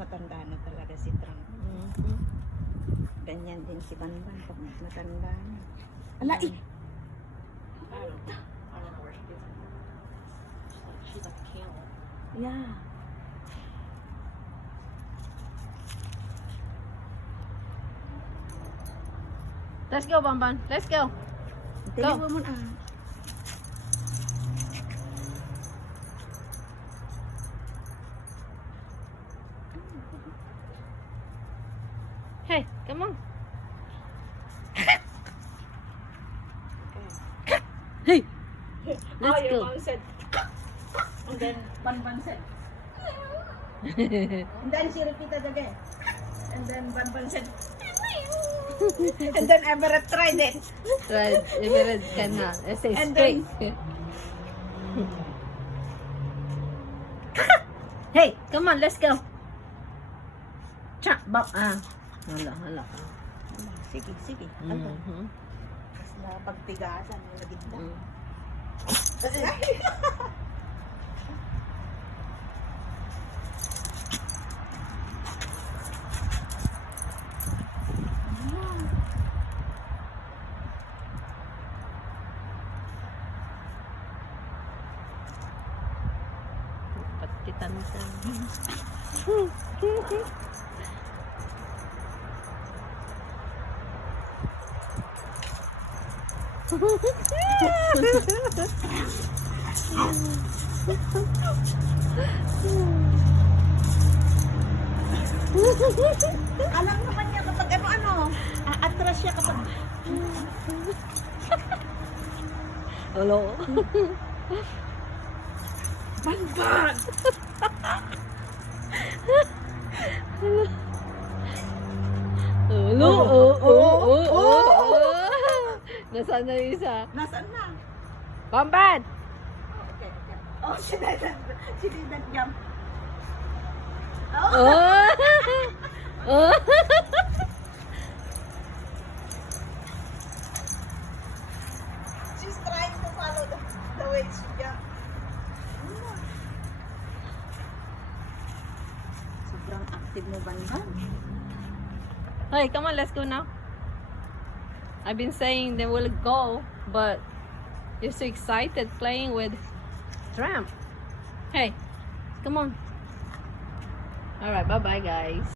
matanda na talaga si Trump. Ganyan din si Banban pag matanda na. Ala, I don't know where she is. She's like a camel. yeah. Let's go, Banban. Let's go. Dalawa mo na. Hey, come on. Hey, let's your go. mom said, and then Banban said, and then she repeated again. And then Banban said, and then Everett tried it. Right, Everett cannot. Let's say And straight. Hey, come on, let's go. Cha, bak, hala, hala. Sige, sige. Ano? Mhm. Mas na pagtigasan yung nagigda. Mm. Patitan ka. Alam naman niya kapag ano-ano, aatras siya kapag Hello. Banban! Hello. Nasaan na yung isa? Nasaan na? Banban! Okay, okay. Oh, she didn't jump. Oh! Oh! She's trying to follow the way she jumped. Sobrang active mo, Banban. Hey, come on, let's go now. I've been saying they will go, but you're so excited playing with Tramp. Hey, come on. Alright, bye-bye, guys.